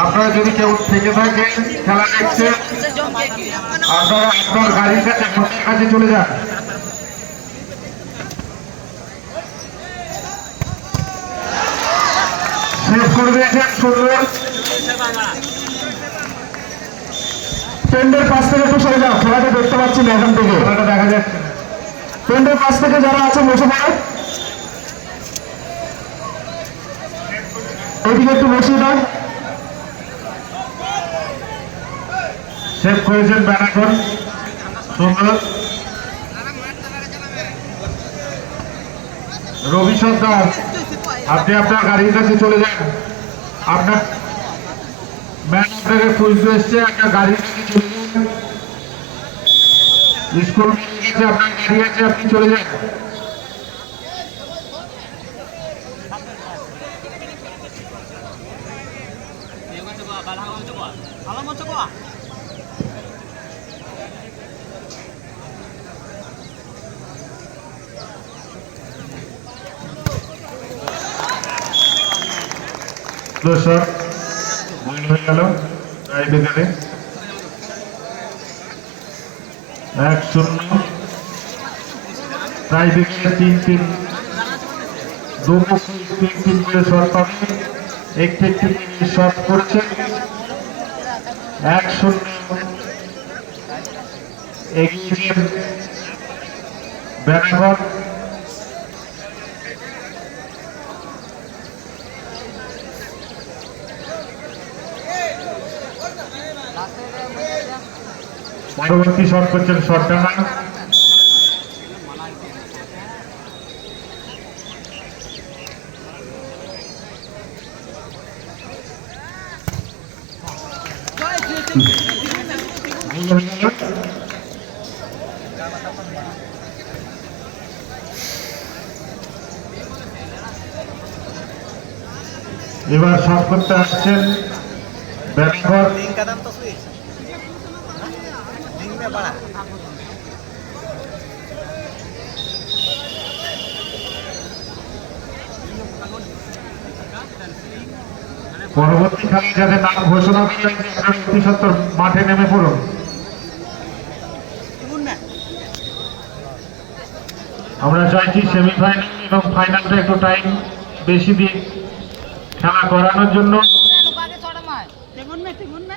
আপনারা যদি কেউ থেকে থাকেন, খেলা দেখছেন. আপনারা আপনার গাড়ির কাছে কাছে চলে যান সেভ করে দিয়েছেন সুন্দর পাশ থেকে একটু খেলাটা দেখতে পাচ্ছি না এখান থেকে দেখা যাচ্ছে। টেন্ডের পাশ থেকে যারা আছে, বসে পড়ো ওইদিকে একটু বসিয়ে দাও। সেভ করেছেন ব্যানাকন সুন্দর রবি সর্দার, আপনি আপনার গাড়ির কাছে চলে যান। আপনার ম্যান আপনাকে খুঁজতে এসছে, একটা গাড়ির কাছে চলে যান। স্কুল আপনার গাড়ি আছে, আপনি চলে যান। Alam mo ko ah. দর্শক বইল হয়ে গেল। গাড়িতে গেলে এক শূন্য। প্রায় দিকে তিন তিন। দু তিন তিন করে পাবে। একটি একটি শট এক শূন্য। পরবর্তী শট করছেন শট ডানা এবার শট করতে আসছেন ব্যানাঘর Ding ka dam to switch. Ding me bada. পরবর্তী খেলায় যাদের নাম ঘোষণা অতি সত্তর মাঠে নেমে পড়ুন আমরা চাইছি সেমিফাইনাল এবং ফাইনালটা একটু টাইম বেশি দিয়ে খেলা করানোর জন্য Luka ke soda mai. Timun me, timun me.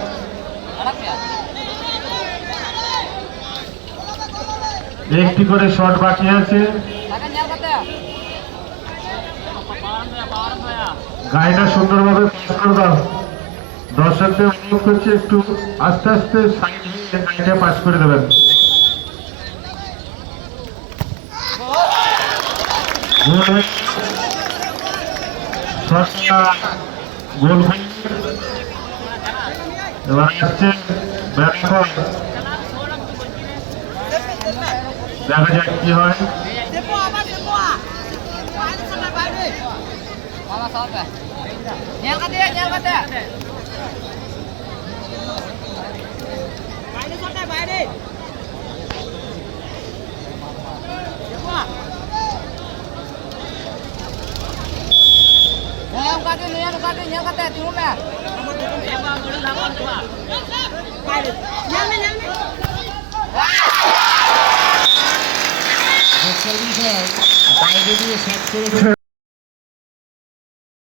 একটি করে শট বাকি আছে. গাড়িটা সুন্দরভাবে পাস দর্শকদের অনুরোধ করছে একটু আস্তে আস্তে গাড়িটা পাস করে দেবেন। গোল এবার আসছে ব্যাটবল দেখা যাক কি হয় Depo বাইরে দিয়ে শট করেছে